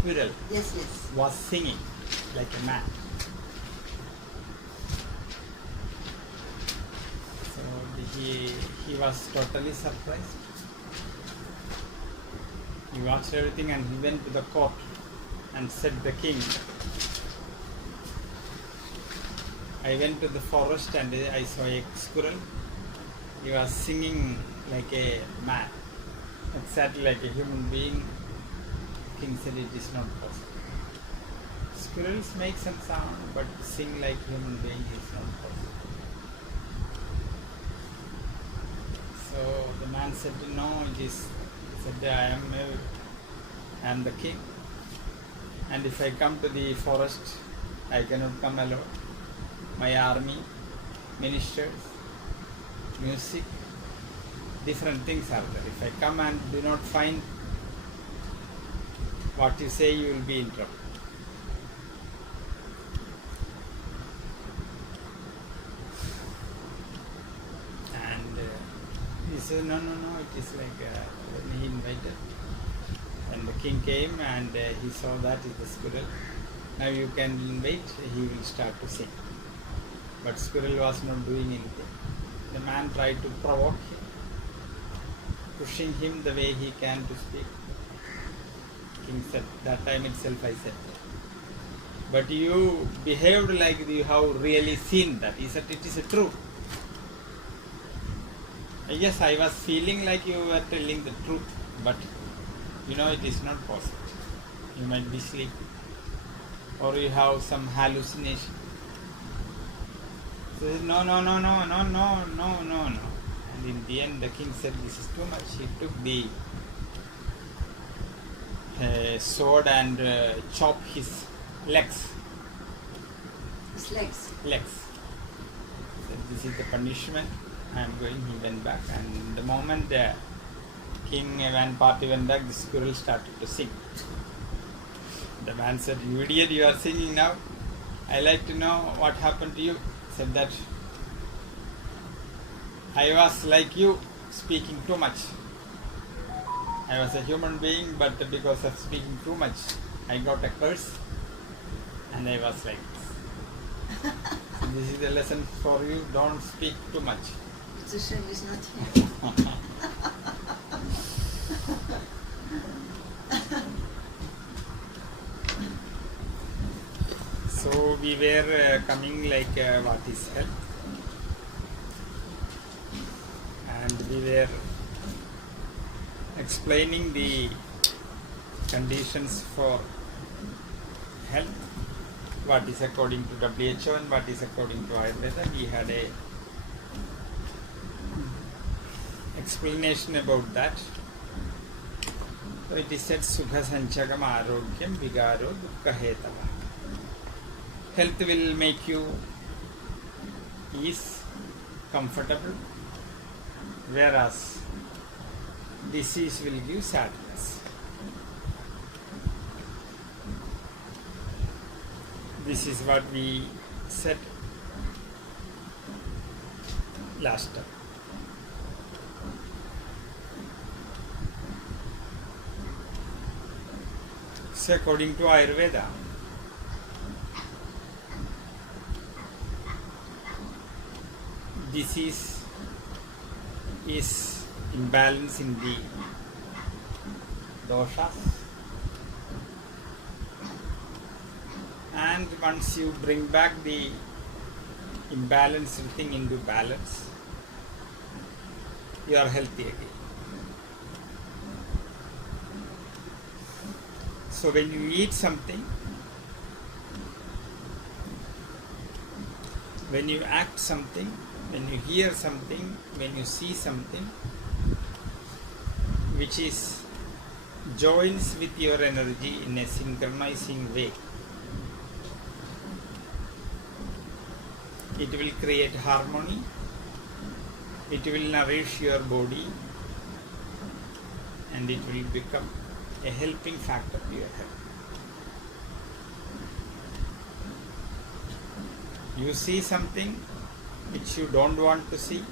squirrel Yes, yes. was singing like a man. So he was totally surprised. He watched everything and he went to the court and said the king, I went to the forest and I saw a squirrel. He was singing like a man, exactly like a human being. King said it is not possible. Squirrels make some sound, but sing like human being is not possible. So the man said, no, it is. He said, I am the king. And if I come to the forest, I cannot come alone. My army, ministers, music, different things are there. If I come and do not find what you say, you will be in trouble. And he said, no, it is like when he invited. And the king came and he saw that is the squirrel. Now you can wait, he will start to sing. But squirrel was not doing anything. The man tried to provoke him, pushing him the way he can to speak. King said, that time itself I said, but you behaved like you have really seen that. He said, it is true. Yes, I was feeling like you were telling the truth, but you know it is not possible. You might be sleeping or you have some hallucination. So he said, no. And in the end the king said, this is too much. He took the sword and chopped his legs. His legs. So this is the punishment. I am going. He went back, and the moment the king and party went back, the squirrel started to sing. The man said, you idiot, you are singing now. I like to know what happened to you. Said that I was like you, speaking too much. I was a human being, but because of speaking too much, I got a curse and I was like this. So this is the lesson for you, don't speak too much. Shell is not here. So we were coming like what is health, and we were explaining the conditions for health, what is according to WHO and what is according to Ayurveda. We had a explanation about that. So it is said, Sukha Sanchakam Arogyam Vigaro Dukkha Hetava. Health will make you ease, comfortable, whereas disease will give sadness. This is what we said last time. So according to Ayurveda, disease is imbalance in the doshas, and once you bring back the imbalanced thing into balance, you are healthy again. So when you eat something, when you act something, when you hear something, when you see something which is joins with your energy in a synchronizing way, it will create harmony, it will nourish your body, and it will become a helping factor to your health. You see something which you don't want to see,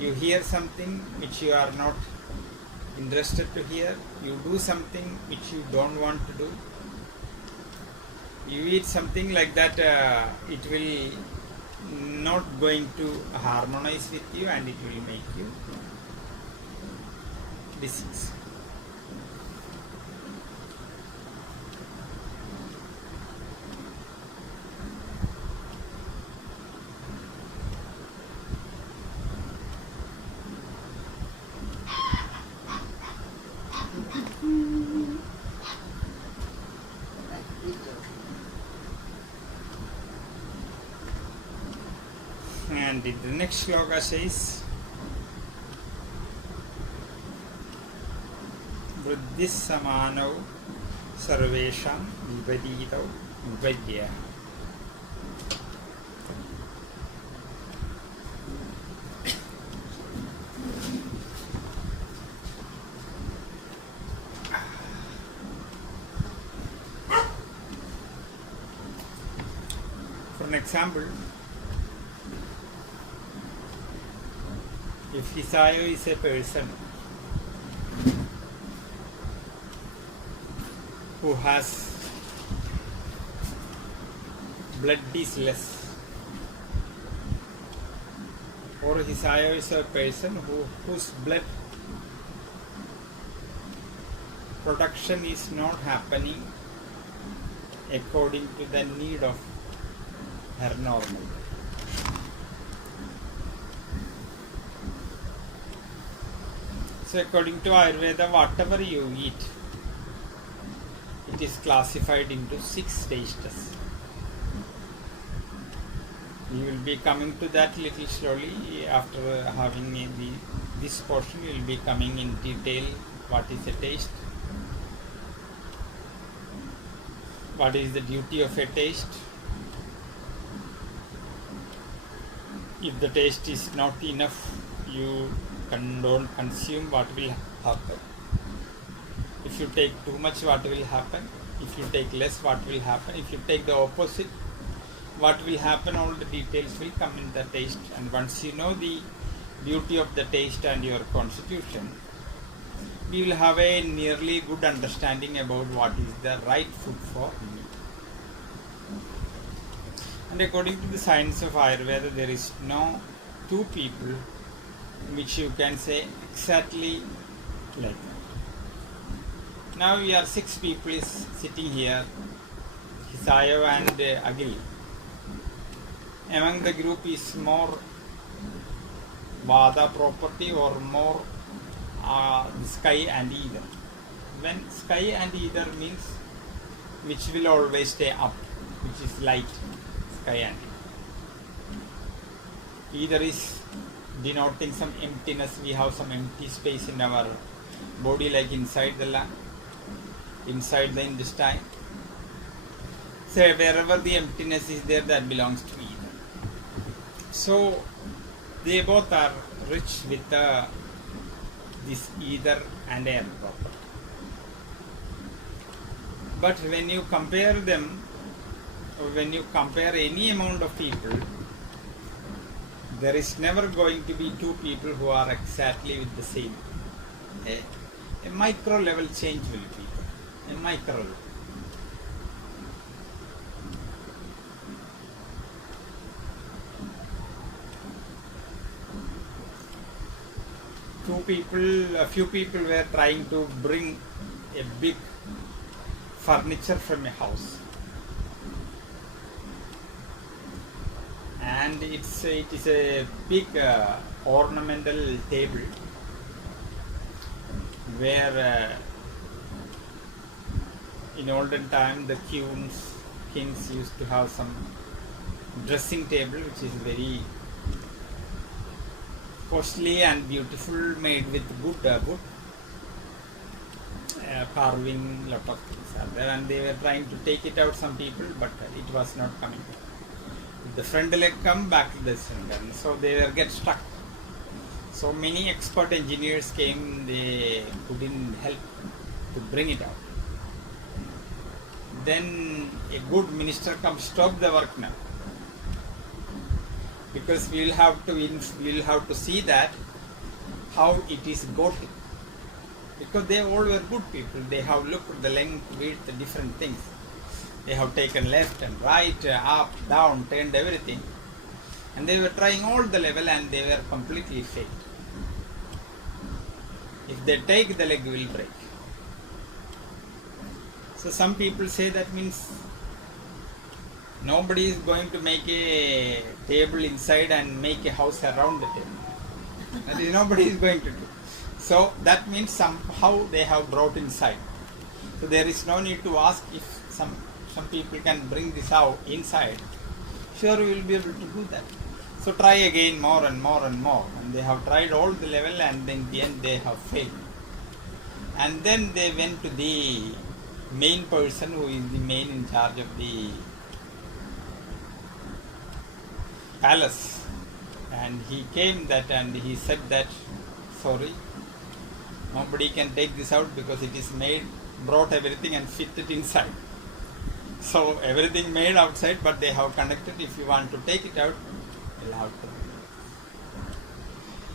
you hear something which you are not interested to hear. You do something which you don't want to do. You eat something like that, it will not going to harmonize with you and it will make you disease. And the next shloka says, Vruddhis samanau sarvesham viparitau vipadya. For an example, if Hisayo is a person who has blood is less, or Hisayo is a person whose blood production is not happening according to the need of her normal. So according to Ayurveda, whatever you eat, it is classified into 6 tastes. We will be coming to that little slowly. After having this portion, we will be coming in detail what is a taste, what is the duty of a taste. If the taste is not enough, you don't consume, what will happen? If you take too much, what will happen? If you take less, what will happen? If you take the opposite, what will happen? All the details will come in the taste. And once you know the beauty of the taste and your constitution, we will have a nearly good understanding about what is the right food for me. And according to the science of Ayurveda, there is no 2 people which you can say exactly like that. Now we are 6 people is sitting here, Hisayo and Agil. Among the group is more Vada property or more sky and ether. When sky and ether means which will always stay up, which is light, sky and ether. Ether is denoting some emptiness. We have some empty space in our body, like inside the lung, inside the intestine. So wherever the emptiness is there, that belongs to ether. So they both are rich with this ether and air property. But when you compare them, or when you compare any amount of people, there is never going to be 2 people who are exactly with the same. A micro level change will be there. A micro level. A few people were trying to bring a big furniture from a house. And it is a big ornamental table where in olden time the kings used to have some dressing table which is very costly and beautiful, made with good wood, carving, lot of things are there, and they were trying to take it out, some people, but it was not coming. The front leg come back to the center, so they were get stuck. So many expert engineers came, they couldn't help to bring it out. Then a good minister comes, stop the work now, because we will have to see that how it is got Because they all were good people. They have looked at the length, width, the different things. They have taken left and right, up, down, turned everything. And they were trying all the level and they were completely failed. If they take, the leg will break. So some people say that means nobody is going to make a table inside and make a house around the table. That is nobody is going to do. So that means somehow they have brought inside. So there is no need to ask if some people can bring this out inside. Sure, we will be able to do that. So try again more and more and more. And they have tried all the level and in the end they have failed. And then they went to the main person who is the main in charge of the palace. And he came that and he said that, sorry, nobody can take this out because it is made, brought everything and fit it inside. So everything made outside, but they have connected. If you want to take it out, you'll have to.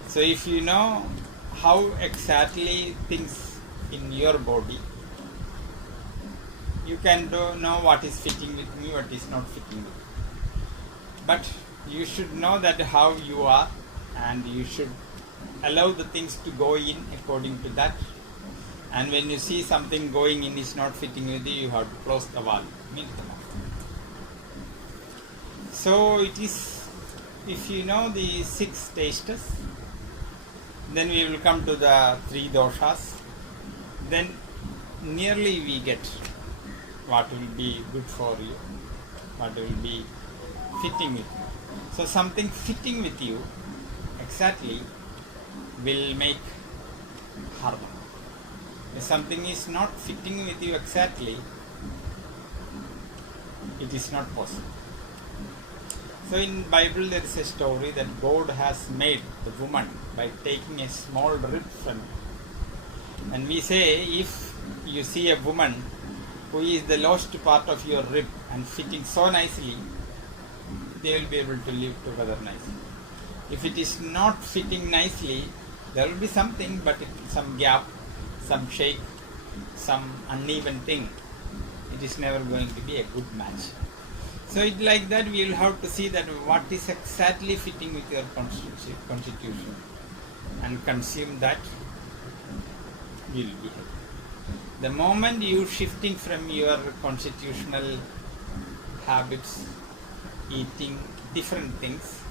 So if you know how exactly things in your body, you can know what is fitting with me, what is not fitting with me. But you should know that how you are, and you should allow the things to go in according to that. And when you see something going in is not fitting with you, you have to close the valve, meet the mouth. So it is, if you know the 6 tastes, then we will come to the 3 doshas. Then nearly we get what will be good for you, what will be fitting with you. So something fitting with you exactly will make harmony. If something is not fitting with you exactly, it is not possible. So in Bible there is a story that God has made the woman by taking a small rib from it. And we say if you see a woman who is the lowest part of your rib and fitting so nicely, they will be able to live together nicely. If it is not fitting nicely, there will be something, but some gap, some shake, some uneven thing. It is never going to be a good match. So it like that we will have to see that what is exactly fitting with your constitution and consume that, you will be happy. The moment you shifting from your constitutional habits, eating different things,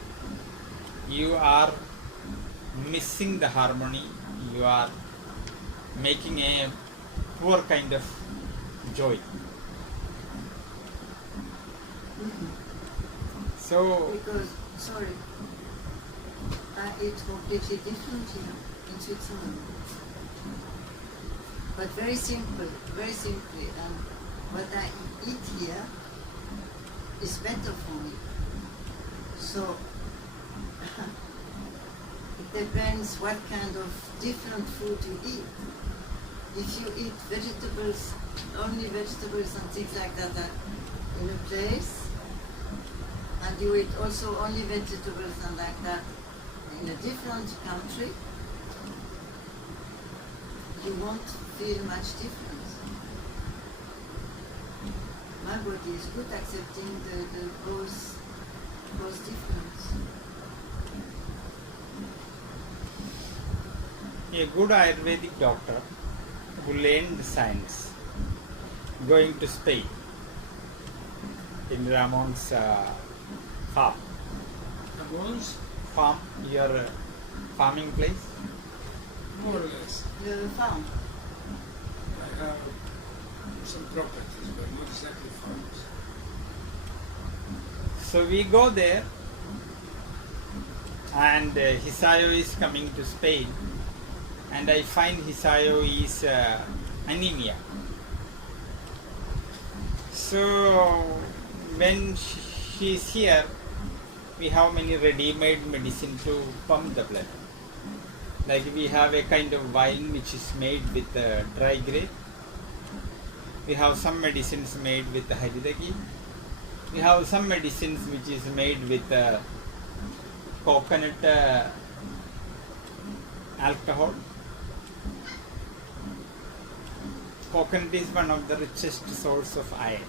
you are missing the harmony, you are making a poor kind of joy. So, Because, sorry, I eat completely different here in Switzerland. But very simply. And what I eat here is better for me. So, it depends what kind of different food you eat. If you eat vegetables, only vegetables and things like that in a place, and you eat also only vegetables and like that in a different country, you won't feel much difference. My body is good accepting the both difference. a good Ayurvedic doctor who learned the science, going to Spain, in Ramon's farm. Ramon's? Farm, your farming place? More or less. The farm. I have some properties, but not exactly farms. So we go there, and Hisayo is coming to Spain, and I find Hisayo is anemia. So when she is here, we have many ready-made medicine to pump the blood. Like we have a kind of wine which is made with dry grape. We have some medicines made with haridaki. We have some medicines which is made with coconut alcohol. coconut is one of the richest source of iron.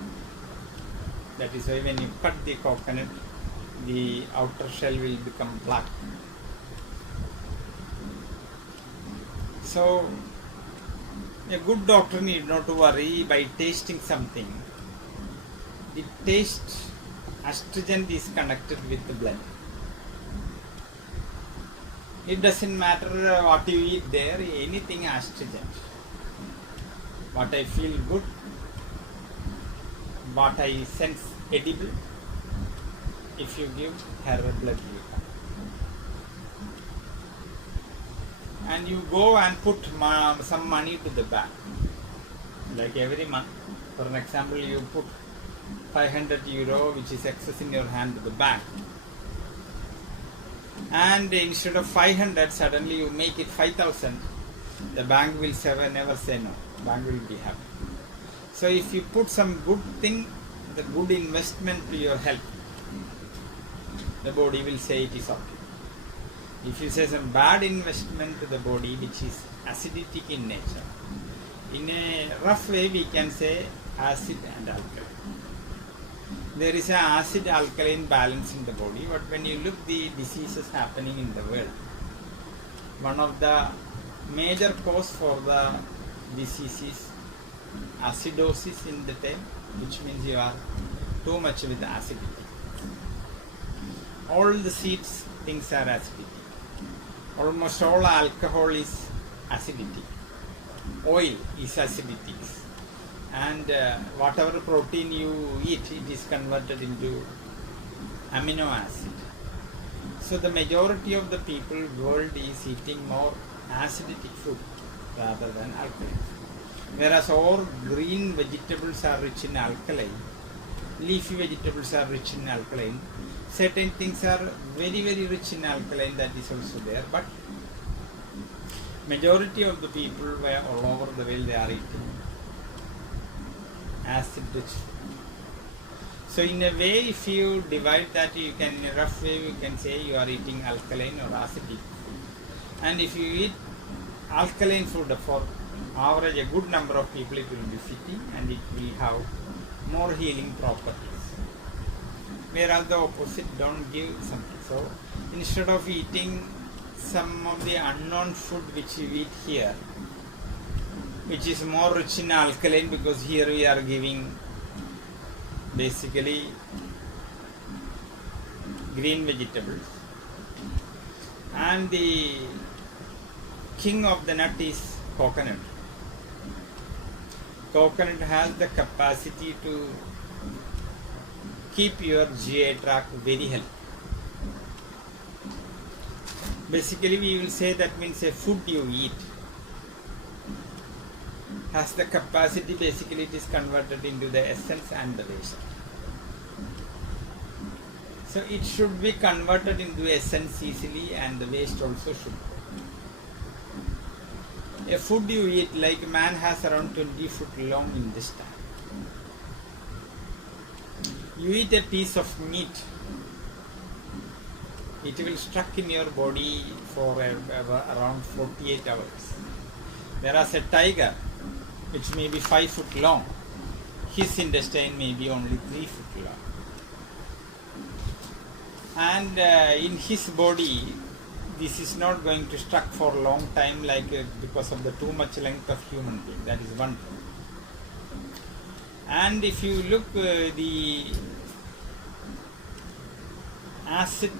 That is why when you cut the coconut, the outer shell will become black. So a good doctor need not to worry by tasting something. The taste astringent is connected with the blood. It doesn't matter what you eat there, anything astringent. What I feel good, what I sense edible, if you give her blood will come. And you go and put some money to the bank. Like every month, for an example, you put 500 euro, which is excess in your hand, to the bank. And instead of 500, suddenly you make it 5,000. The bank will never say no. Bank will be happy. So if you put some good thing, the good investment to your health, the body will say it is okay. If you say some bad investment to the body, which is acidic in nature, in a rough way we can say acid and alkaline. There is an acid-alkaline balance in the body, but when you look the diseases happening in the world, one of the major cause for the disease is acidosis in the time, which means you are too much with acidity. All the seeds, things are acidity. Almost all alcohol is acidity. Oil is acidity. And whatever protein you eat, it is converted into amino acid. So the majority of the people world is eating more acidic food rather than alkaline. Whereas all green vegetables are rich in alkaline, leafy vegetables are rich in alkaline, certain things are very very rich in alkaline, that is also there, but majority of the people were all over the world, they are eating acid rich. So in a way, if you divide that, you can, in a rough way, you can say you are eating alkaline or acidic food. And if you eat alkaline food, for average a good number of people, it will be fitting and it will have more healing properties. Whereas the opposite don't give something. So instead of eating some of the unknown food which you eat here, which is more rich in alkaline, because here we are giving basically green vegetables, and the king of the nut is coconut. Coconut has the capacity to keep your GI tract very healthy. Basically we will say that means a food you eat has the capacity, basically it is converted into the essence and the waste. So it should be converted into essence easily, and the waste also should. A food you eat, like man has around 20 foot long intestine. You eat a piece of meat, it will stuck in your body for around 48 hours. Whereas a tiger, which may be 5 foot long, his intestine may be only 3 foot long. And in his body, this is not going to stuck for a long time, like because of the too much length of human being. That is one thing. And if you look the acid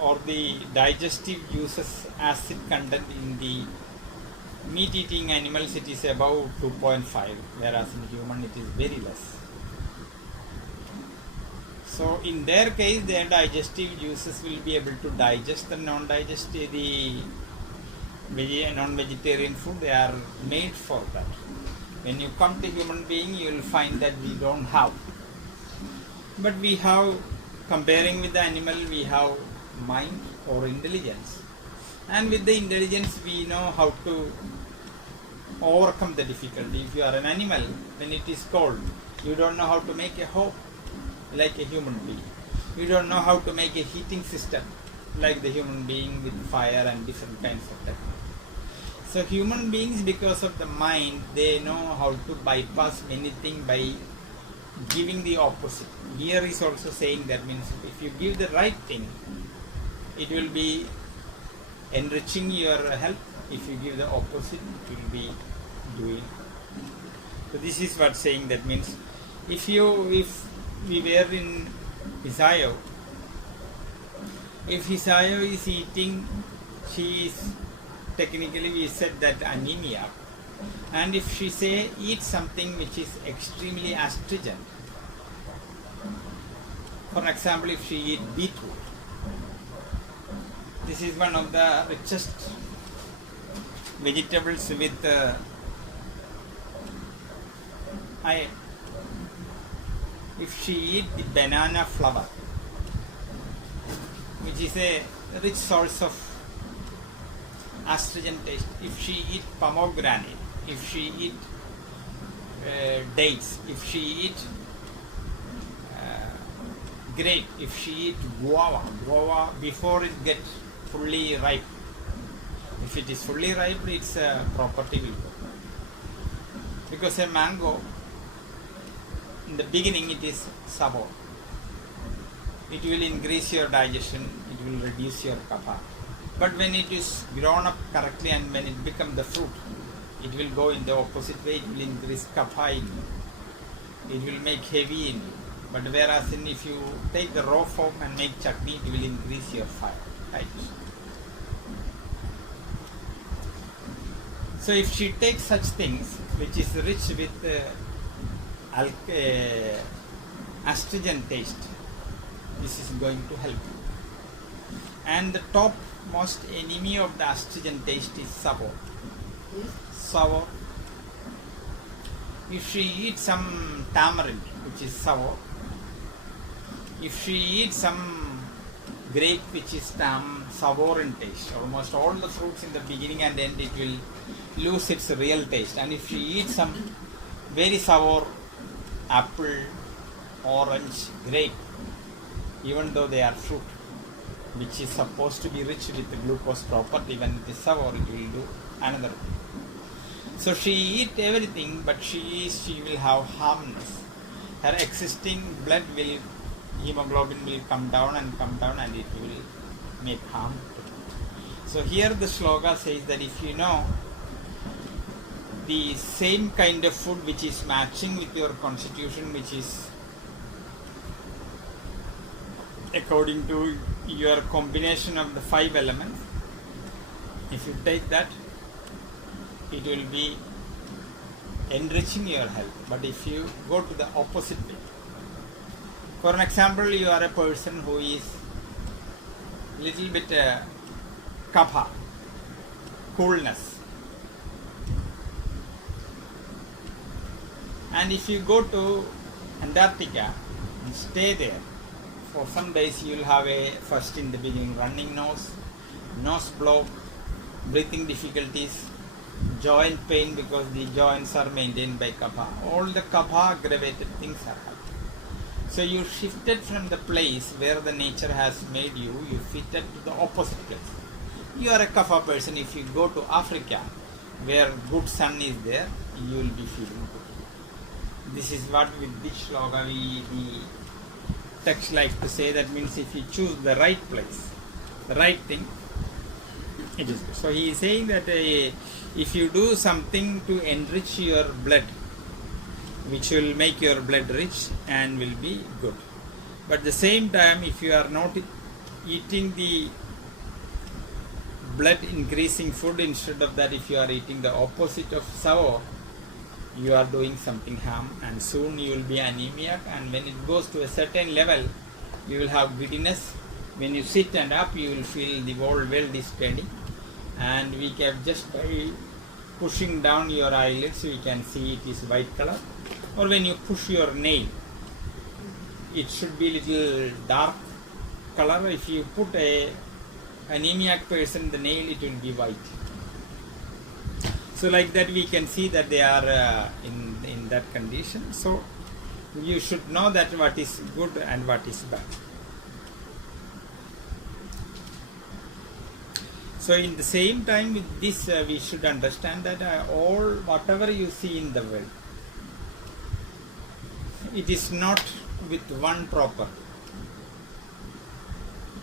or the digestive uses acid content in the meat eating animals, it is about 2.5, whereas in human it is very less. So in their case, their digestive juices will be able to digest the non-digestive, the non-vegetarian food. They are made for that. When you come to human being, you will find that we don't have. But we have, comparing with the animal, we have mind or intelligence. And with the intelligence, we know how to overcome the difficulty. If you are an animal, when it is cold, you don't know how to make a hope like a human being. You don't know how to make a heating system like the human being with fire and different kinds of technology. So human beings, because of the mind, they know how to bypass many things by giving the opposite. Here is also saying that means if you give the right thing, it will be enriching your health. If you give the opposite, it will be doing. So this is what saying that means if we were in Hisayo, if Hisayo is eating, she is technically we said that anemia, and if she say eat something which is extremely astringent, for example if she eat beetroot, this is one of the richest vegetables with iron. If she eat the banana flower, which is a rich source of astringent taste, if she eat pomegranate, if she eat dates, if she eat grape, if she eat guava before it gets fully ripe, if it is fully ripe, its property will go. Because a mango, in the beginning it is sour. It will increase your digestion, it will reduce your kapha. But when it is grown up correctly and when it becomes the fruit, it will go in the opposite way, it will increase kapha in you. It will make heavy in you. But whereas if you take the raw form and make chutney, it will increase your fire, digestion. So if she takes such things, which is rich with astringent taste, this is going to help you. And the topmost enemy of the astringent taste is sour. Yes. Sour. If she eats some tamarind, which is sour, if she eats some grape, which is sour in taste, almost all the fruits in the beginning and end, it will lose its real taste. And if she eats some very sour apple, orange, grape, even though they are fruit, which is supposed to be rich with the glucose property, when it is sour, it will do another thing. So she eat everything, but she will have harmness. Her existing blood will, hemoglobin will come down and it will make harm to her. So here the shloka says that if you know the same kind of food which is matching with your constitution, which is according to your combination of the 5 elements, if you take that, it will be enriching your health. But if you go to the opposite way, for an example, you are a person who is little bit kapha, coolness, and if you go to Antarctica and stay there for some days, you will have first in the beginning running nose block, breathing difficulties, joint pain because the joints are maintained by kapha. All the kapha aggravated things are happening. So you shifted from the place where the nature has made you fitted to the opposite place. You are a kapha person. If you go to Africa where good sun is there, you will be feeling good. This is what with this shloka the text like to say. That means if you choose the right place, the right thing, it is good. So he is saying that if you do something to enrich your blood, which will make your blood rich and will be good. But at the same time, if you are not eating the blood increasing food, instead of that if you are eating the opposite of sour, you are doing something harm, and soon you will be anemic, and when it goes to a certain level, you will have giddiness. When you sit and up, you will feel the whole world is steady, and we can just by pushing down your eyelids, we can see it is white color. Or when you push your nail, it should be little dark color. If you put a anemic person, the nail, it will be white. So like that we can see that they are in that condition. So you should know that what is good and what is bad. So in the same time with this, we should understand that all whatever you see in the world, it is not with one proper.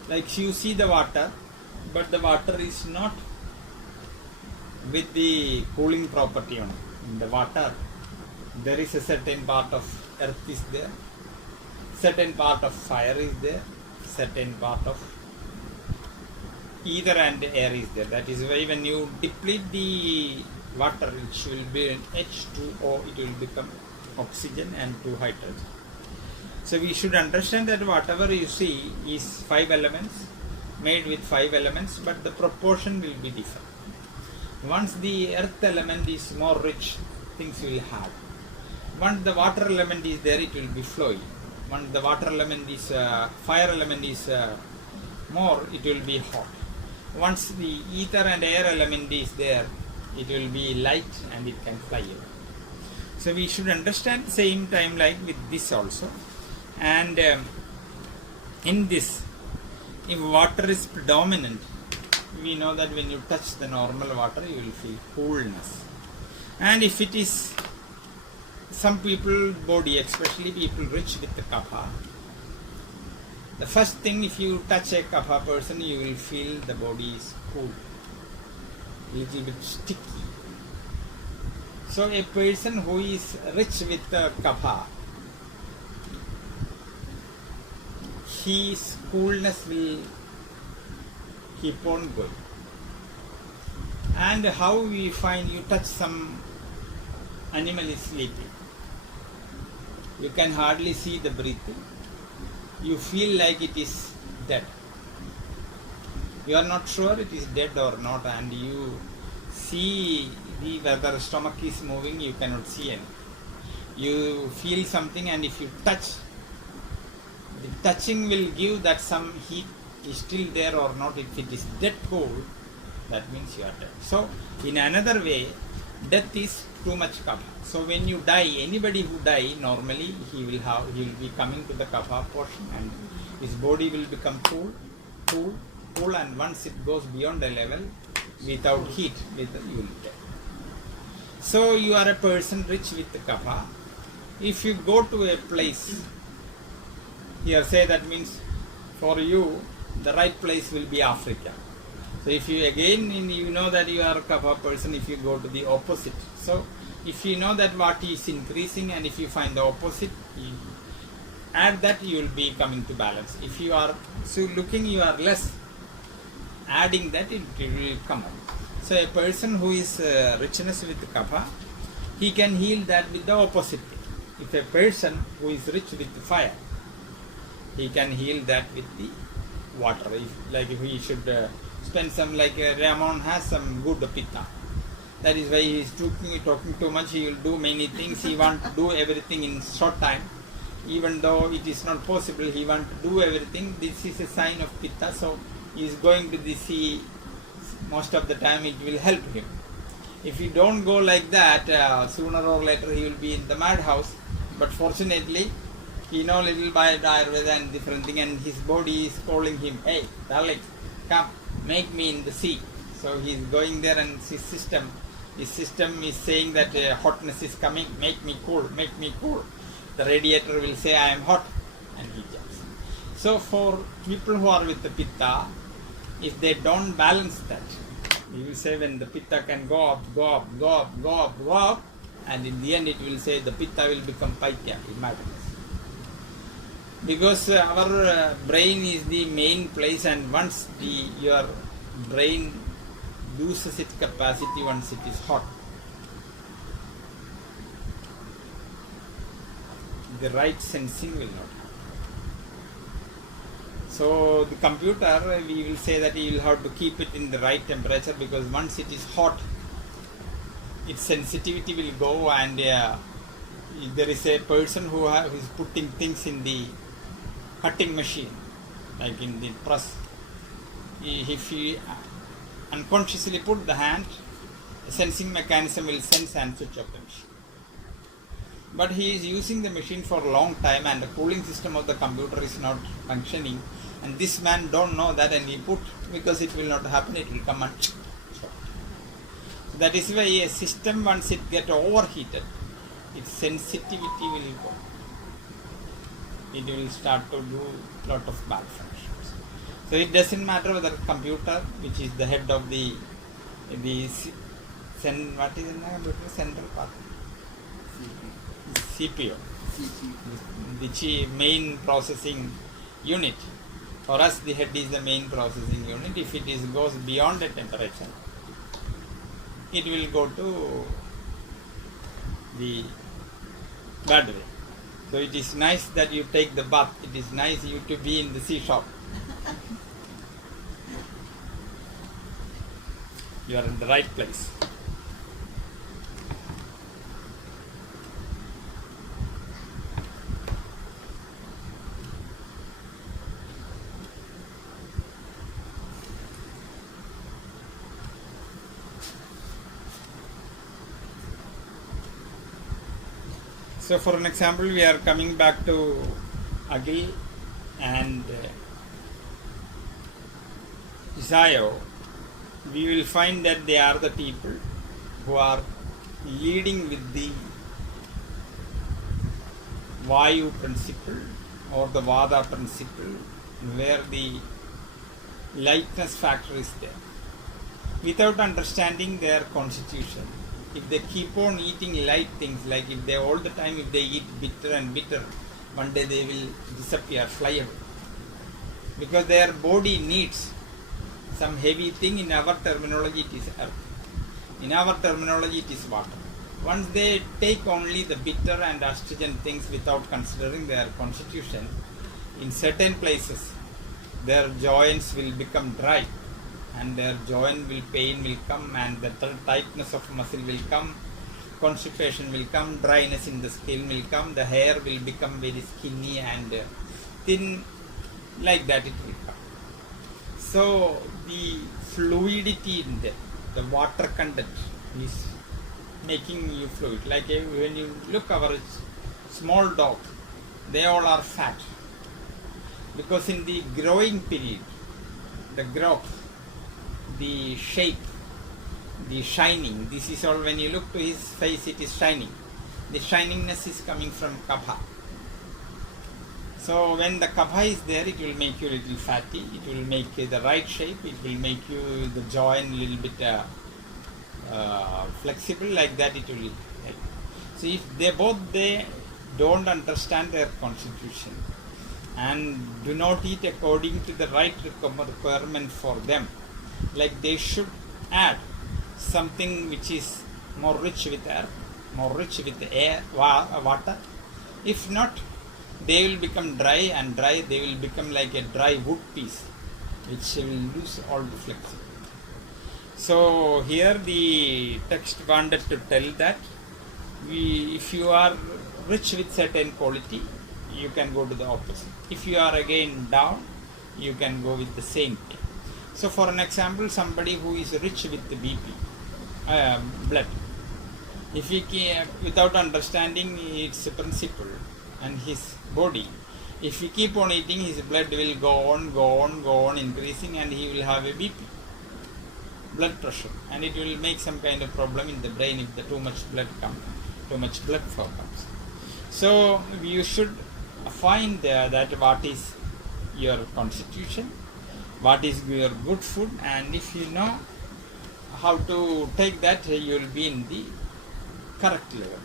Like you see the water, but the water is not with the cooling property only. In the water, there is a certain part of earth is there, certain part of fire is there, certain part of ether and air is there. That is why when you deplete the water, it will be an H2O, it will become oxygen and 2 hydrogen. So we should understand that whatever you see is 5 elements, made with 5 elements, but the proportion will be different. Once the earth element is more rich, things will have. Once the water element is there, it will be flowing. Once the water element is, fire element is more, it will be hot. Once the ether and air element is there, it will be light and it can fly away. So we should understand the same time like with this also. And in this, if water is predominant, we know that when you touch the normal water, you will feel coolness. And if it is some people body, especially people rich with the kapha, the first thing, if you touch a kapha person, you will feel the body is cool, little bit sticky. So a person who is rich with the kapha, his coolness will keep on going. And how we find, you touch some animal is sleeping, you can hardly see the breathing, you feel like it is dead, you are not sure it is dead or not, and you see whether stomach is moving, you cannot see anything, you feel something, and if you touch, the touching will give that some heat is still there or not. If it is dead cold, that means you are dead. So in another way, death is too much kapha. So when you die, anybody who die, normally he will be coming to the kapha portion, and his body will become cool, and once it goes beyond a level, without heat, you will be dead. So you are a person rich with the kapha. If you go to a place, here say that means for you, the right place will be Africa. So if you again, you know that you are a kapha person, if you go to the opposite. So if you know that what is increasing, and if you find the opposite, you add that, you will be coming to balance. If you are looking, you are less, adding that, it will come up. So a person who is richness with kapha, he can heal that with the opposite. If a person who is rich with fire, he can heal that with the water. If he should spend some, like Ramon has some good pitta. That is why he is talking too much. He will do many things. He wants to do everything in short time. Even though it is not possible, he wants to do everything. This is a sign of pitta. So he is going to the sea. Most of the time it will help him. If you don't go like that, sooner or later he will be in the madhouse. But fortunately, he knows little by Ayurveda and different thing, and his body is calling him, hey, darling, come, make me in the sea. So he is going there, and his system is saying that hotness is coming, make me cool, make me cool. The radiator will say, I am hot, and he jumps. So for people who are with the pitta, if they don't balance that, you will say when the pitta can go up, and in the end it will say the pitta will become paikya, madness. Because our brain is the main place, and once your brain loses its capacity, once it is hot, the right sensing will not happen. So the computer, we will say that you will have to keep it in the right temperature, because once it is hot, its sensitivity will go, and if there is a person who is putting things in the cutting machine, like in the press, if he unconsciously put the hand, the sensing mechanism will sense and switch off the machine. But he is using the machine for a long time, and the cooling system of the computer is not functioning. And this man don't know that, and he put, because it will not happen, it will come and so that is why a system, once it get overheated, its sensitivity will go. It will start to do lot of malfunctions. So it doesn't matter whether computer, which is the head of the what is in the computer? Central part. CPU. The main processing unit. For us, the head is the main processing unit. If it goes beyond a temperature, it will go to the battery. So it is nice that you take the bath. It is nice you to be in the seashore. You are in the right place. So for an example, we are coming back to Agil and Isayo. We will find that they are the people who are leading with the Vayu principle or the Vada principle, where the lightness factor is there. Without understanding their constitution, if they keep on eating light things, like if they all the time, if they eat bitter and bitter, one day they will disappear, fly away. Because their body needs some heavy thing. In our terminology it is earth. In our terminology it is water. Once they take only the bitter and astringent things without considering their constitution, in certain places their joints will become dry, and their joint pain will come, and the tightness of muscle will come, constipation will come, dryness in the skin will come, the hair will become very skinny and thin, like that it will come. So the fluidity in there, the water content is making you fluid. Like when you look our small dog, they all are fat, because in the growing period, the growth, the shape, the shining, this is all, when you look to his face, it is shining. The shiningness is coming from kapha. So when the kapha is there, it will make you a little fatty, it will make you the right shape, it will make you the joint a little bit flexible, like that it will help. So if they don't understand their constitution and do not eat according to the right requirement for them, like they should add something which is more rich with air, more rich with air, water. If not, they will become dry, and dry they will become like a dry wood piece, which will lose all the flexibility. So here the text wanted to tell that if you are rich with certain quality, you can go to the opposite. If you are again down, you can go with the same thing. So for an example, somebody who is rich with the BP, blood, if he without understanding its principle and his body, if he keep on eating, his blood will go on increasing, and he will have a BP, blood pressure, and it will make some kind of problem in the brain if the too much blood flow comes. So you should find that what is your constitution, what is your good food, and if you know how to take that, you will be in the correct level.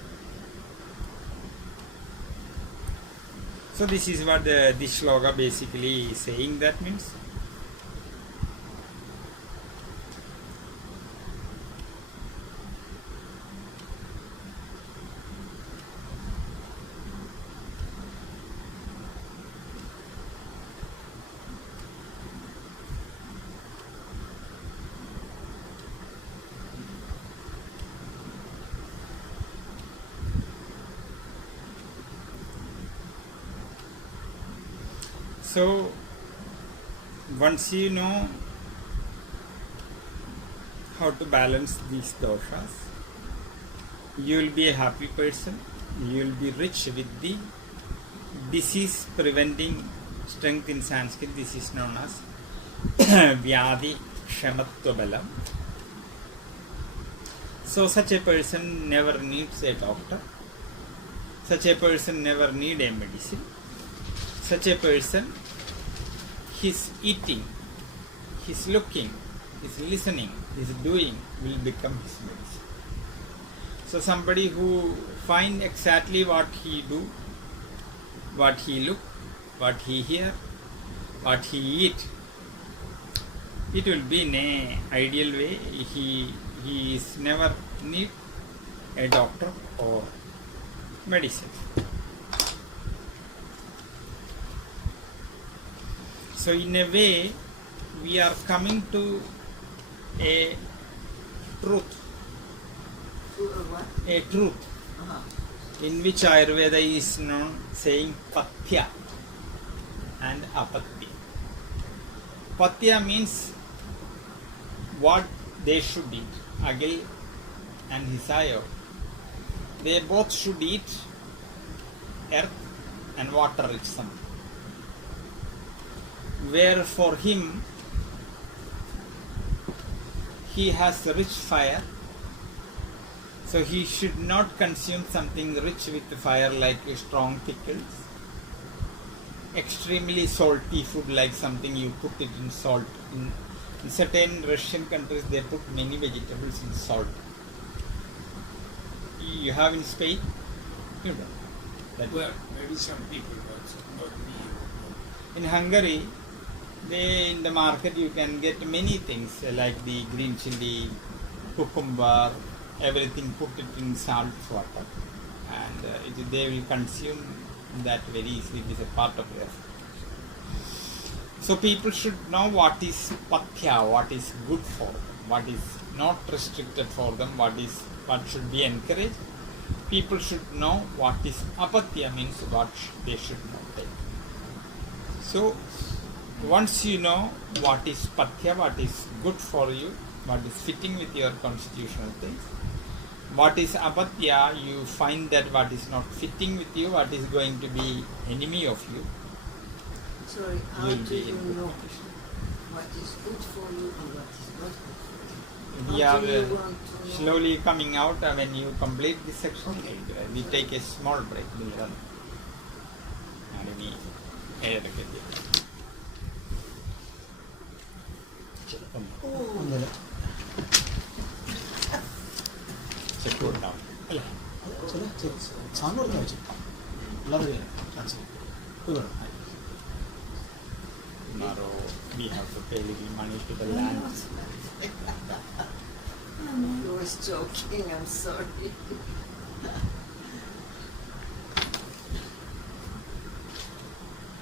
So this is what this shloka basically is saying. That means so once you know how to balance these doshas, you will be a happy person, you will be rich with the disease preventing Strength in Sanskrit, this is known as Vyadi Kshamatva Balam. So such a person never needs a doctor. Such a person never needs a medicine. Such a person, his eating, his looking, his listening, his doing will become his medicine. So somebody who find exactly what he do, what he look, what he hear, what he eat, it will be in an ideal way. He is never need a doctor or medicine. So in a way, we are coming to a truth. What? A truth in which Ayurveda is known saying Pathya and Apatya. Pathya means what they should eat. Agil and Hisayo, they both should eat earth and water rich something. Where for him, he has rich fire, so he should not consume something rich with fire like strong pickles, extremely salty food like something you put it in salt. In certain Russian countries, they put many vegetables in salt. You have in Spain? You don't. That Well, maybe some people, but not me. in Hungary, in the market you can get many things like the green chili, cucumber, everything, put it in salt water, and they will consume that very easily. It is a part of their food. So people should know what is pathya, what is good for them, what is not restricted for them, what should be encouraged. People should know what is apatya, means what they should not take. So once you know what is pathya, what is good for you, what is fitting with your constitutional things, what is apatya, you find that what is not fitting with you, what is going to be enemy of you, Sorry, how you will do be you in good know condition. what is good for you and what is not good for you? We How are do you want to know? slowly coming out. When you complete this section, Okay. we take a small break. We'll run. And we air get ഒന്നിന് secure down. അല്ല ചില സാധനം കൊടുക്കാൻ വെച്ചു എല്ലാവരും cancel പോയി Tomorrow we have to pay little money to the No, land. I was joking, I'm sorry.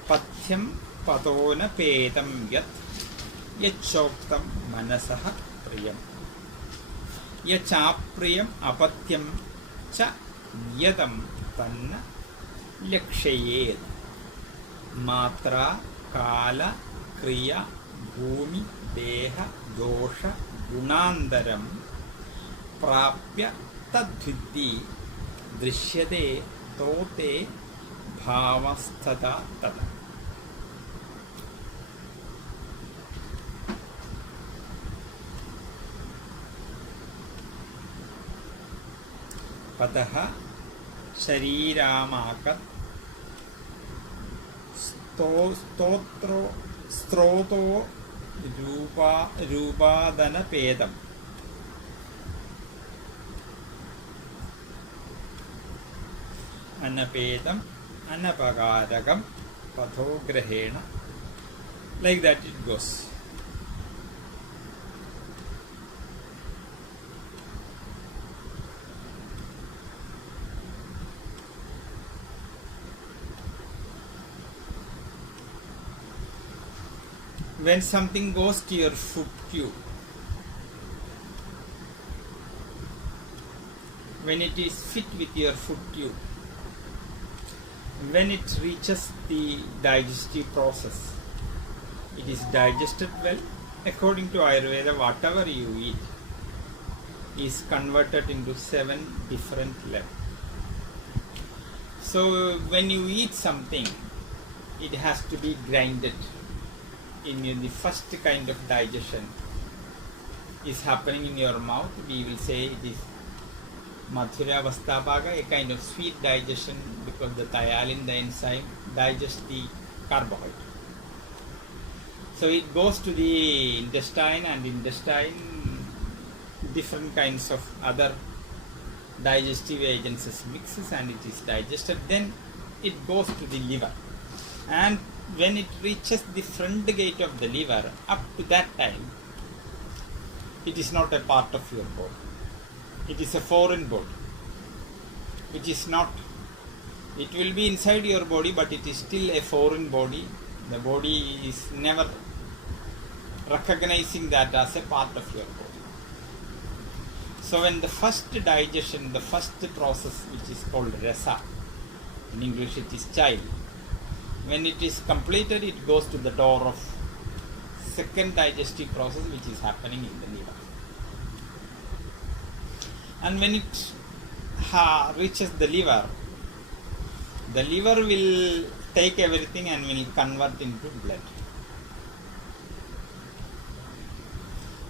Pathyam patona petam yat yachoktam manasah priyam yachapriyam apatyam cha yadam tanna lakshayed matra kala kriya bhumi deha dosha gunandaram prapya tadviddhi drishyate tote bhavasthata tada. पतः शरीरामाकत् स्त्रोतो रूपादनपेदम् अनपेदम् अनपकारकं पथोग्रहेण. Like that it goes. When something goes to your foot tube, when it is fit with your foot tube, when it reaches the digestive process, it is digested well. According to Ayurveda, whatever you eat is converted into 7 different levels. So when you eat something, it has to be grinded. In the first kind of digestion is happening in your mouth, we will say it is Madhura Vastapaga, a kind of sweet digestion, because the thiolin, the enzyme, digests the carbohydrate. So it goes to the intestine, and intestine, different kinds of other digestive agents is mixes and it is digested. Then it goes to the liver. And when it reaches the front gate of the liver, up to that time, it is not a part of your body. It is a foreign body, which is not, it will be inside your body, but it is still a foreign body. The body is never recognizing that as a part of your body. So when the first digestion, the first process, which is called rasa, in English it is child, when it is completed, it goes to the door of second digestive process, which is happening in the liver. And when it reaches the liver will take everything and will convert into blood.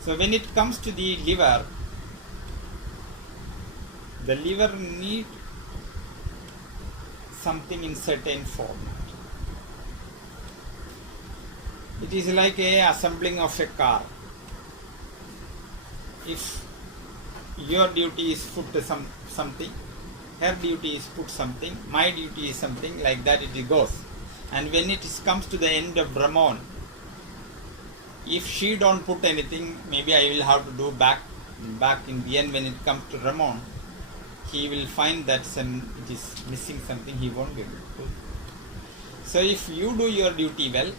So when it comes to the liver need something in certain format. It is like a assembling of a car. If your duty is put something, her duty is put something, my duty is something, like that it goes. And when it comes to the end of Brahman, if she don't put anything, maybe I will have to do back in the end. When it comes to Ramon, he will find that it is missing something, he won't be able to do. So if you do your duty well,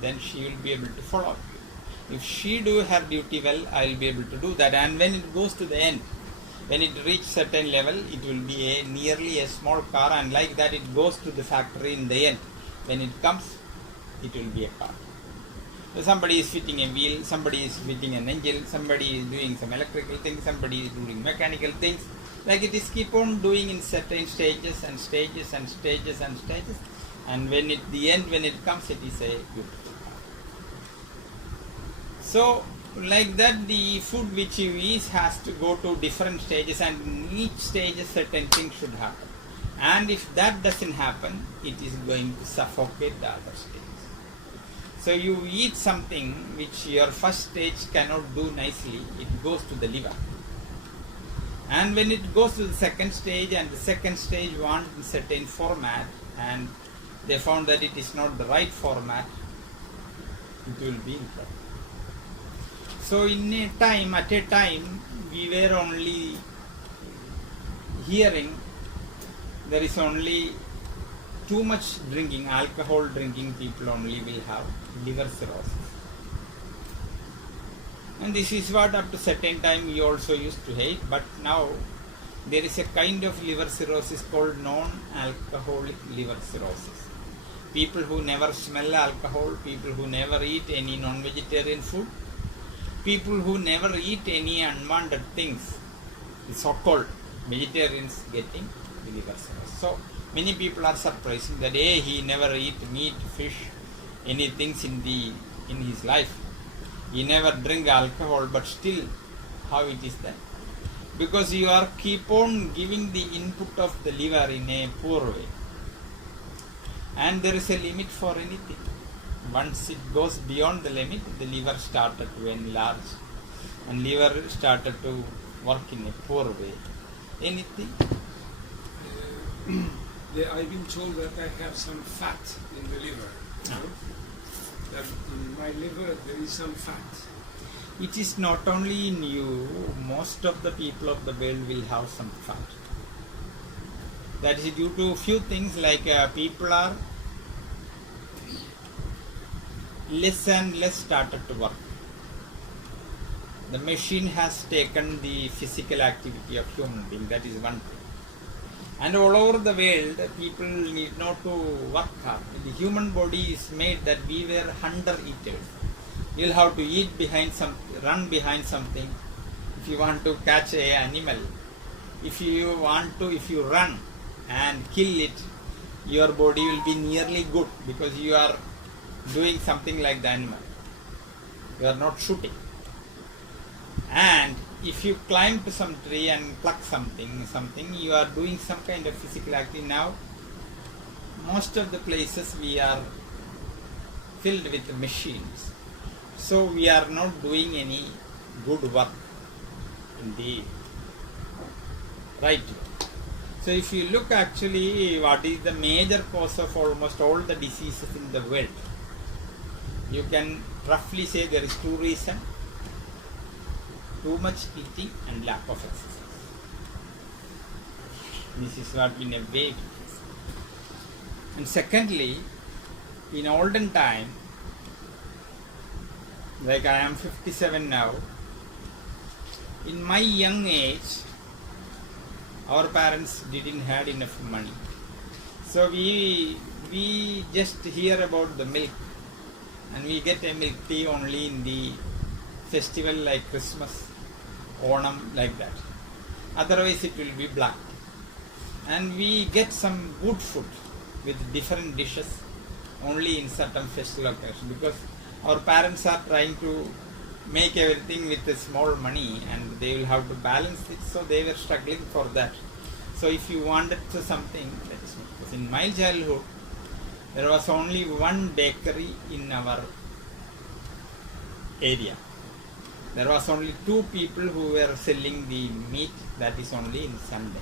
then she will be able to follow you. If she do her duty well, I will be able to do that. And when it goes to the end, when it reaches certain level, it will be nearly a small car, and like that it goes to the factory in the end. When it comes, it will be a car. So somebody is fitting a wheel, somebody is fitting an engine, somebody is doing some electrical things, somebody is doing mechanical things. Like it is keep on doing in certain stages and stages and stages and stages. And when it comes, it is a beautiful car. So like that, the food which you eat has to go to different stages, and in each stage certain things should happen. And if that doesn't happen, it is going to suffocate the other stages. So you eat something which your first stage cannot do nicely, it goes to the liver. And when it goes to the second stage, and the second stage wants a certain format, and they found that it is not the right format, it will be in trouble. So at a time, we were only hearing there is only too much drinking, alcohol drinking people only will have liver cirrhosis. And this is what up to certain time we also used to hate, but now there is a kind of liver cirrhosis called non-alcoholic liver cirrhosis. People who never smell alcohol, people who never eat any non-vegetarian food, people who never eat any unwanted things, the so-called vegetarians getting the liver cirrhosis. So many people are surprising that he never eat meat, fish, anything in his life. He never drink alcohol, but still, how it is that? Because you are keep on giving the input of the liver in a poor way. And there is a limit for anything. Once it goes beyond the limit, the liver started to enlarge, and liver started to work in a poor way. Anything? I've been told that I have some fat in the liver. You know? That in my liver there is some fat. It is not only in you, most of the people of the world will have some fat. That is due to few things, like people are less and less started to work. The machine has taken the physical activity of human being, that is one thing. And all over the world, people need not to work hard. The human body is made that we were hunter-eaters. You'll have to eat behind run behind something. If you want to catch an animal, if you run and kill it, your body will be nearly good because you are doing something like the animal. You are not shooting. And if you climb to some tree and pluck something, you are doing some kind of physical activity. Now, most of the places we are filled with machines. So we are not doing any good work in the right way. So if you look actually what is the major cause of almost all the diseases in the world, you can roughly say there is two reasons: too much eating and lack of exercise. This is what in a way we can say. And secondly, in olden time, like I am 57 now, in my young age, our parents didn't have enough money. So we just hear about the milk, and we get a milk tea only in the festival like Christmas, Onam, like that. Otherwise it will be black. And we get some good food with different dishes only in certain festival occasions, because our parents are trying to make everything with a small money and they will have to balance it, so they were struggling for that. So if you wanted to something, in my childhood there was only one bakery in our area. There was only two people who were selling the meat, that is only in Sunday.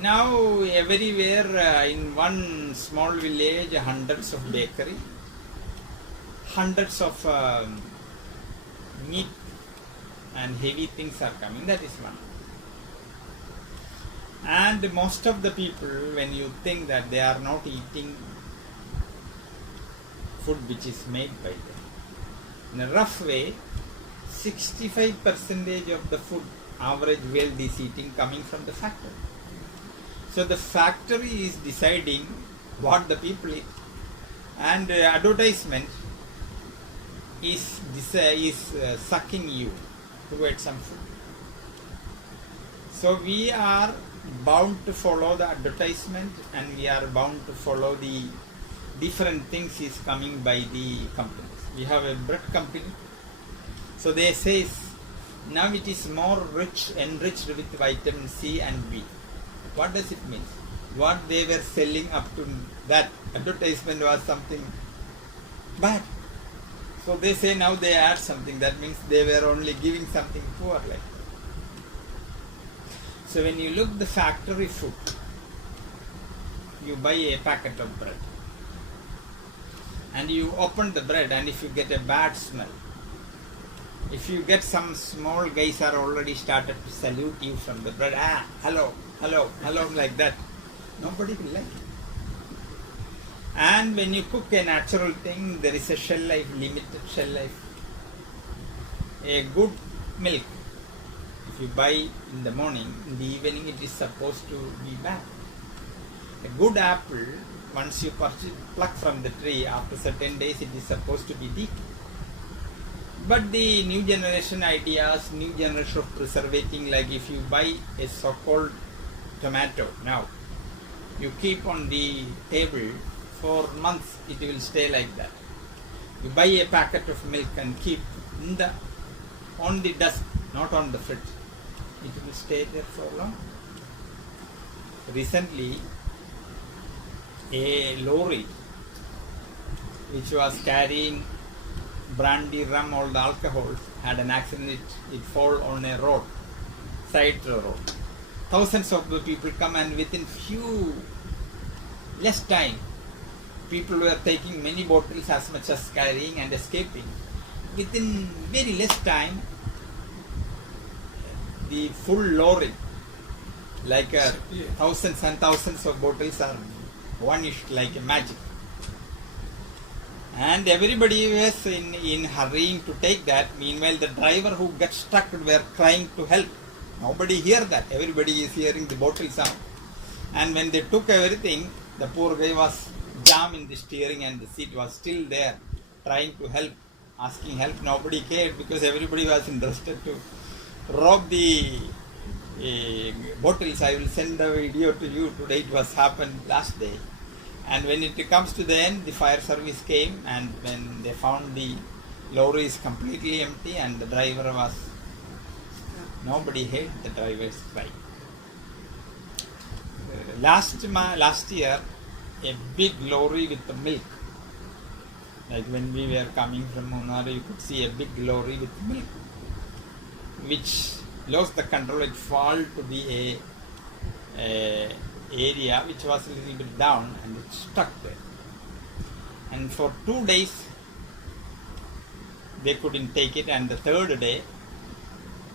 Now everywhere in one small village, hundreds of bakery, hundreds of meat and heavy things are coming. That is one. And most of the people, when you think that they are not eating food which is made by them, in a rough way, 65% of the food average world is eating coming from the factory. So the factory is deciding what the people eat, and advertisement is sucking you towards some food. So we are bound to follow the advertisement, and we are bound to follow the different things is coming by the companies. We have a bread company, so they say now it is more enriched with vitamin C and B. What does it mean? What they were selling up to that advertisement was something bad. So they say now they add something, that means they were only giving something poor like that. So when you look the factory food, you buy a packet of bread and you open the bread, and if you get a bad smell, if you get some small guys are already started to salute you from the bread, hello, hello, hello, like that, nobody will like it. And when you cook a natural thing, there is a shell life, limited shell life. A good milk, if you buy in the morning, in the evening it is supposed to be bad. A good apple, once you pluck from the tree, after certain days it is supposed to be decayed. But the new generation ideas, new generation of preservating, like if you buy a so-called tomato now, you keep on the table for months, it will stay like that. You buy a packet of milk and keep on the desk, not on the fridge, it will stay there for long. Recently, a lorry which was carrying brandy, rum, all the alcohols had an accident. It fall on a road, side road. Thousands of people come, and within less time, people were taking many bottles as much as carrying and escaping. Within very less time, the full lorry, like thousands and thousands of bottles are vanished like a magic. And everybody was in hurrying to take that. Meanwhile, the driver who got stuck were crying to help. Nobody hear that. Everybody is hearing the bottle sound. And when they took everything, the poor guy was jammed in the steering and the seat was still there, trying to help, asking help. Nobody cared because everybody was interested to rob the bottles. I will send the video to you. Today it was happened last day. And when it comes to the end, the fire service came, and when they found the lorry is completely empty and the driver was, nobody heard the driver's cry. Last year, a big lorry with the milk. Like when we were coming from Munnar, you could see a big lorry with milk, which lost the control. It fall to the area which was a little bit down, and it stuck there. And for 2 days they couldn't take it, and the third day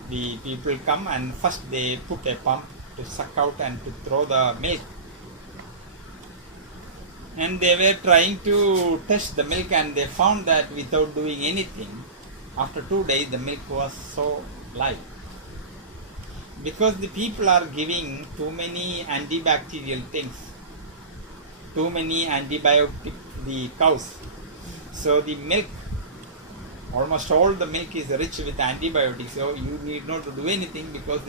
the people come and first they put a pump to suck out and to throw the milk. And they were trying to test the milk, and they found that without doing anything, after 2 days the milk was so light. Because the people are giving too many antibacterial things, too many antibiotics to the cows. So the milk, almost all the milk is rich with antibiotics. So you need not to do anything, because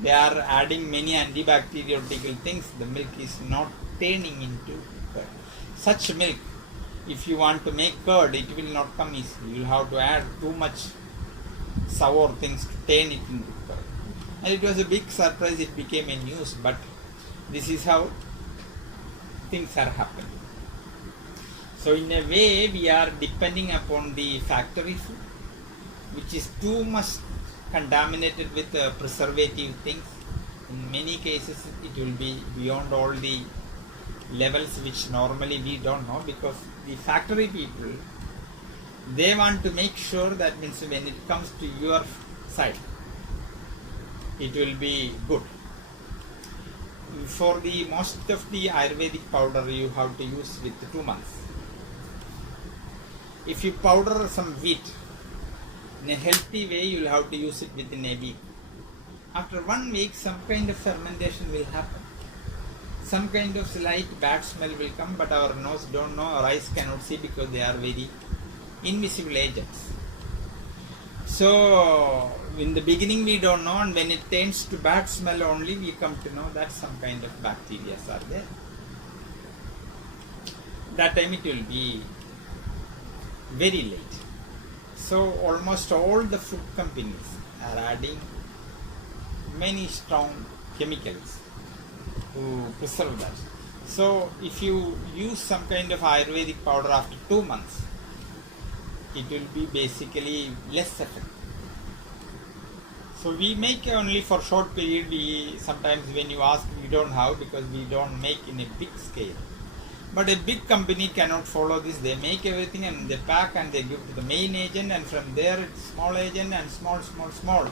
they are adding many antibacterial things. The milk is not turning into curd. Such milk, if you want to make curd, it will not come easy. You will have to add too much sour things to turn it into curd. And it was a big surprise. It became a news, but this is how things are happening. So in a way, we are depending upon the factory food, which is too much contaminated with preservative things. In many cases, it will be beyond all the levels which normally we don't know, because the factory people, they want to make sure that means when it comes to your side, it will be good. For the most of the Ayurvedic powder, you have to use with 2 months. If you powder some wheat in a healthy way, you will have to use it within a week. After 1 week, some kind of fermentation will happen. Some kind of slight bad smell will come, but our nose don't know, our eyes cannot see, because they are very invisible agents. So in the beginning we don't know, and when it turns to bad smell only, we come to know that some kind of bacteria are there. That time it will be very late. So almost all the food companies are adding many strong chemicals to preserve that. So if you use some kind of Ayurvedic powder after 2 months, it will be basically less effective. So we make only for short period. We sometimes when you ask, we don't have, because we don't make in a big scale. But a big company cannot follow this. They make everything and they pack and they give to the main agent, and from there it's small agent and small.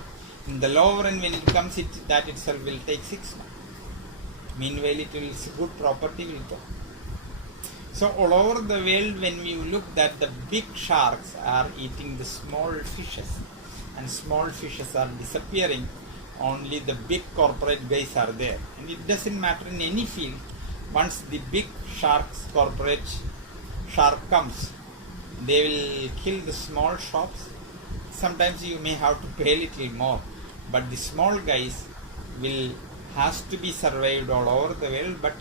In the lower end, when it comes, that itself will take 6 months. Meanwhile, it will good property will go. So all over the world, when we look that the big sharks are eating the small fishes, and small fishes are disappearing, only the big corporate guys are there. And it doesn't matter in any field. Once the big corporate shark comes, they will kill the small shops. Sometimes you may have to pay a little more, but the small guys has to be survived all over the world. But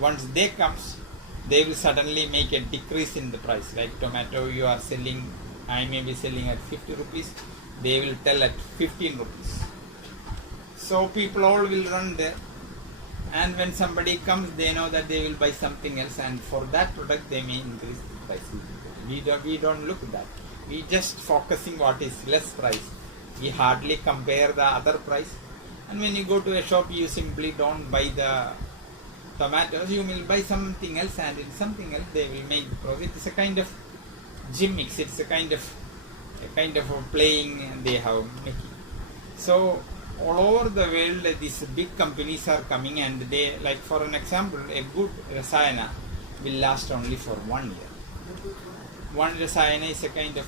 once they comes, they will suddenly make a decrease in the price. Like tomato, you are selling, I may be selling at 50 rupees, they will tell at 15 rupees. So people all will run there, and when somebody comes, they know that they will buy something else, and for that product they may increase the price. We don't look at that. We just focusing what is less price. We hardly compare the other price. And when you go to a shop, you simply don't buy the tomatoes, you will buy something else, and in something else they will make the profit. It's a kind of gimmicks. It's a kind of playing they have making. So all over the world, these big companies are coming, and they, like for an example, a good rasayana will last only for 1 year. One rasayana is a kind of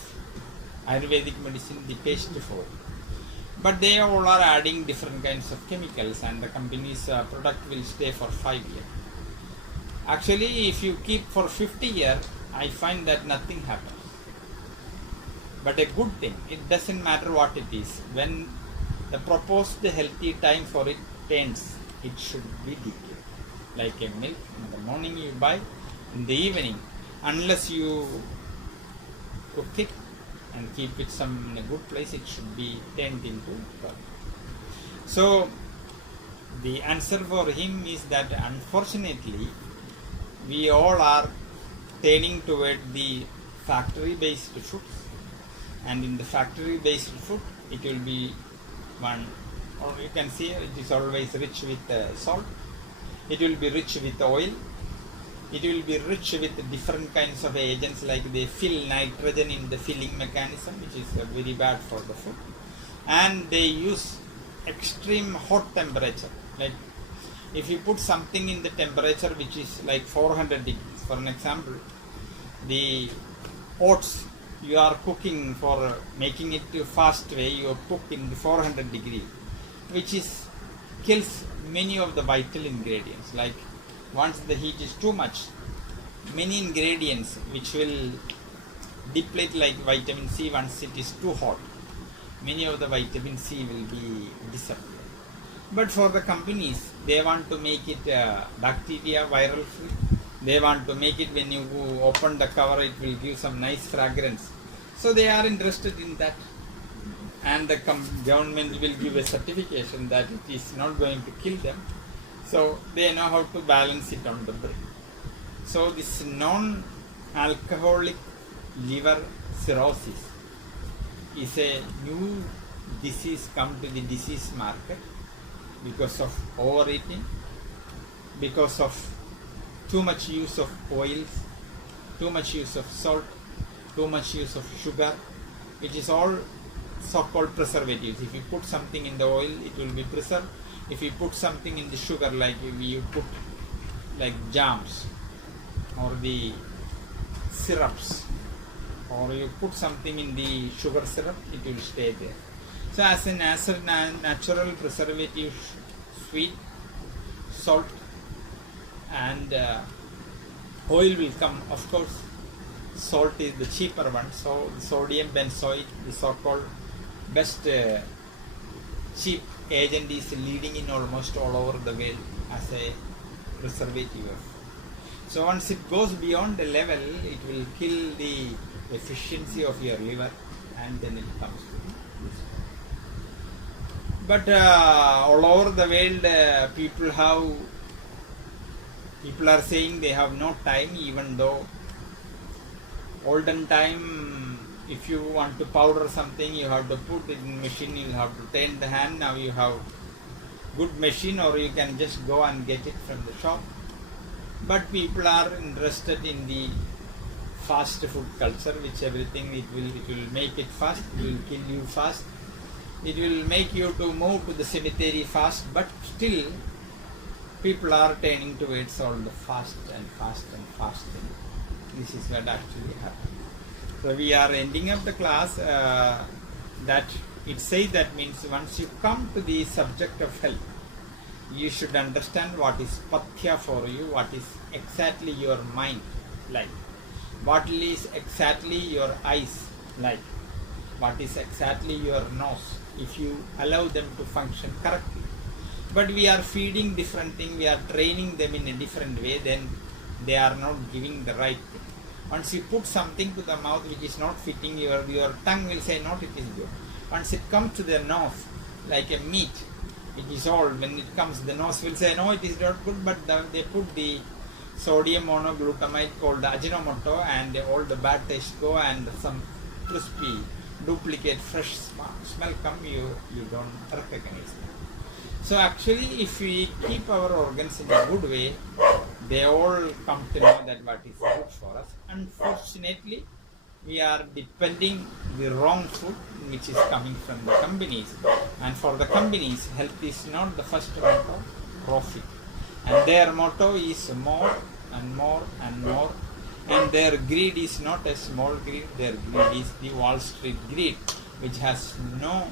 Ayurvedic medicine, the paste form. But they all are adding different kinds of chemicals, and the company's product will stay for 5 years. Actually, if you keep for 50 years, I find that nothing happens. But a good thing, it doesn't matter what it is. When the proposed healthy time for it tends, it should be decayed. Like a milk, in the morning you buy, in the evening, unless you cook it and keep it in a good place, it should be turned into curd. So the answer for him is that unfortunately we all are turning toward the factory based foods, and in the factory based food it will be one, or you can see it is always rich with salt, it will be rich with oil, it will be rich with different kinds of agents, like they fill nitrogen in the filling mechanism, which is very bad for the food, and they use extreme hot temperature. Like if you put something in the temperature which is like 400 degrees, for an example, the oats you are cooking for making it fast way, you cook in the 400 degree, which is kills many of the vital ingredients. Like once the heat is too much, many ingredients which will deplete, like vitamin C, once it is too hot, many of the vitamin C will be disappear. But for the companies, they want to make it bacteria viral free. They want to make it, when you open the cover, it will give some nice fragrance. So they are interested in that. And the government will give a certification that it is not going to kill them. So they know how to balance it on the brain. So this non-alcoholic liver cirrhosis is a new disease come to the disease market because of overeating, because of too much use of oils, too much use of salt, too much use of sugar. It is all so-called preservatives. If you put something in the oil, it will be preserved. If you put something in the sugar, like you put like jams or the syrups, or you put something in the sugar syrup, it will stay there. So as a natural preservative, sweet, salt and oil will come. Of course, salt is the cheaper one, so sodium benzoate, the so-called best cheap agent, is leading in almost all over the world as a preservative. So once it goes beyond the level, it will kill the efficiency of your liver, and then it comes to this. But all over the world, people are saying they have no time, even though olden time, if you want to powder something, you have to put it in machine, you have to turn the hand. Now you have good machine, or you can just go and get it from the shop. But people are interested in the fast food culture, which everything it will make it fast, it will kill you fast, it will make you to move to the cemetery fast. But still, people are turning towards all the fast and fast and fasting. This is what actually happened. So we are ending up the class. That it says that means once you come to the subject of health, you should understand what is pathya for you, what is exactly your mind like, what is exactly your eyes like, what is exactly your nose, if you allow them to function correctly. But we are feeding different thing, we are training them in a different way, then they are not giving the right thing. Once you put something to the mouth which is not fitting, your tongue will say not, it is good. Once it comes to the nose, like a meat, it is all, when it comes, the nose will say no, it is not good, but they put the sodium monoglutamate called Ajinomoto, and all the bad taste go, and some crispy, duplicate, fresh smell come, you don't recognize them. So actually, if we keep our organs in a good way, they all come to know that what is good for us. Unfortunately, we are depending the wrong food which is coming from the companies. And for the companies, health is not the first motto, profit. And their motto is more and more and more. And their greed is not a small greed, their greed is the Wall Street greed, which has no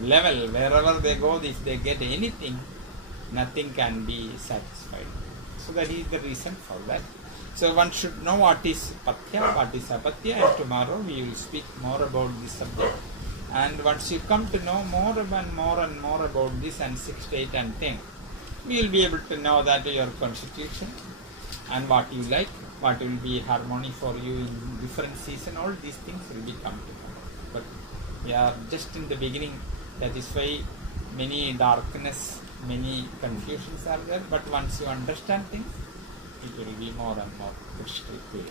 level. Wherever they go, if they get anything, nothing can be satisfied. So that is the reason for that. So one should know what is pathya, what is apatya, and tomorrow we will speak more about this subject. And once you come to know more and more about this and 6 to 8 and 10, you will be able to know that your constitution and what you like, what will be harmony for you in different season, all these things will be come to know. But we are just in the beginning, that is why many darkness, many confusions are there, but once you understand things, it will be more and more crystal clear.